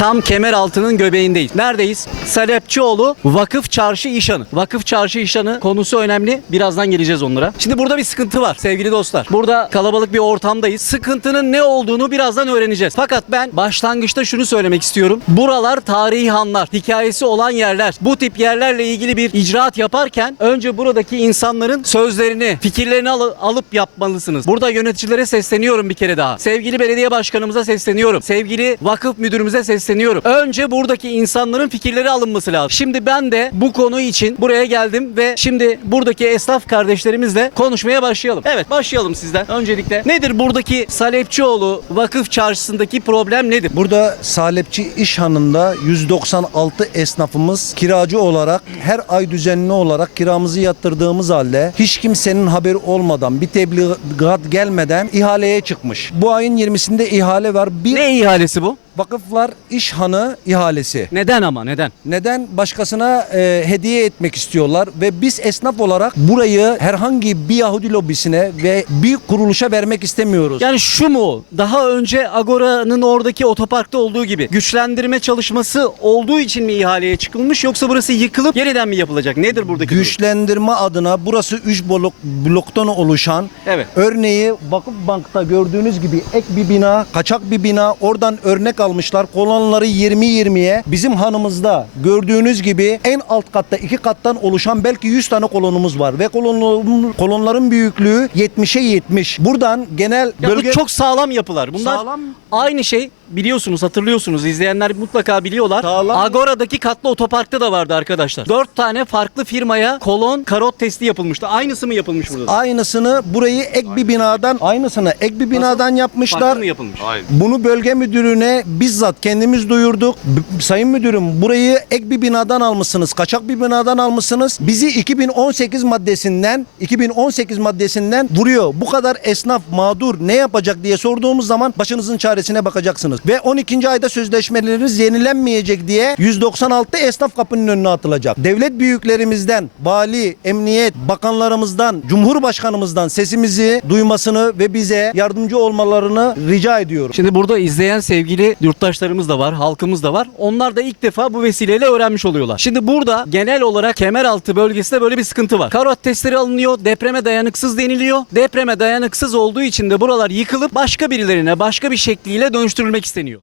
Tam Kemeraltı'nın göbeğindeyiz. Neredeyiz? Salepçioğlu Vakıf Çarşı İşhanı. Vakıf Çarşı İşhanı konusu önemli. Birazdan geleceğiz onlara. Şimdi burada bir sıkıntı var sevgili dostlar. Burada kalabalık bir ortamdayız. Sıkıntının ne olduğunu birazdan öğreneceğiz. Fakat ben başlangıçta şunu söylemek istiyorum. Buralar tarihi hanlar, hikayesi olan yerler. Bu tip yerlerle ilgili bir icraat yaparken önce buradaki insanların sözlerini, fikirlerini al- alıp yapmalısınız. Burada yöneticilere sesleniyorum bir kere daha. Sevgili belediye başkanımıza sesleniyorum. Sevgili vakıf müdürümüze sesleniyorum. Önce buradaki insanların fikirleri alınması lazım. Şimdi ben de bu konu için buraya geldim ve şimdi buradaki esnaf kardeşlerimizle konuşmaya başlayalım. Evet başlayalım sizden. Öncelikle nedir buradaki Salepçioğlu Vakıf Çarşısı'ndaki problem nedir? Burada Salepçi İş Hanı'nda 196 esnafımız kiracı olarak her ay düzenli olarak kiramızı yatırdığımız halde hiç kimsenin haberi olmadan bir tebligat gelmeden ihaleye çıkmış. Bu ayın 20'sinde ihale var. Bir Ne ihalesi bu? Vakıflar İş Hanı ihalesi. Neden ama neden? Neden? Başkasına e, hediye etmek istiyorlar ve biz esnaf olarak burayı herhangi bir Yahudi lobisine ve bir kuruluşa vermek istemiyoruz. Yani şu mu? Daha önce Agora'nın oradaki otoparkta olduğu gibi güçlendirme çalışması olduğu için mi ihaleye çıkılmış yoksa burası yıkılıp yeniden mi yapılacak? Nedir buradaki durum? Güçlendirme adına burası 3 blok, bloktan oluşan Evet. örneği Vakıf Bank'ta gördüğünüz gibi ek bir bina, kaçak bir bina oradan örnek almışlar. Kolonları 20-20'ye bizim hanımızda gördüğünüz gibi en alt katta iki kattan oluşan belki 100 tane kolonumuz var ve kolonların, kolonların büyüklüğü 70'e 70. Buradan genel Ya bölge bu çok sağlam yapılar. Bunlar Sağlam. aynı şey biliyorsunuz hatırlıyorsunuz izleyenler mutlaka biliyorlar. Sağlam. Agora'daki katlı otoparkta da vardı arkadaşlar. Dört tane farklı firmaya kolon karot testi yapılmıştı. Aynısı mı yapılmış burada? da? aynısını burayı ek bir binadan aynısını ek bir binadan yapmışlar. Farklı mı yapılmış? Bunu bölge müdürüne bizzat kendimiz duyurduk. B- Sayın müdürüm burayı ek bir binadan almışsınız. Kaçak bir binadan almışsınız. Bizi 2018 maddesinden 2018 maddesinden vuruyor. Bu kadar esnaf mağdur ne yapacak diye sorduğumuz zaman başınızın çaresine bakacaksınız. Ve 12. ayda sözleşmeleriniz yenilenmeyecek diye 196 esnaf kapının önüne atılacak. Devlet büyüklerimizden, vali, emniyet, bakanlarımızdan, cumhurbaşkanımızdan sesimizi duymasını ve bize yardımcı olmalarını rica ediyorum. Şimdi burada izleyen sevgili yurttaşlarımız da var, halkımız da var. Onlar da ilk defa bu vesileyle öğrenmiş oluyorlar. Şimdi burada genel olarak Kemeraltı bölgesinde böyle bir sıkıntı var. Karot testleri alınıyor, depreme dayanıksız deniliyor. Depreme dayanıksız olduğu için de buralar yıkılıp başka birilerine başka bir şekliyle dönüştürülmek destekleniyor.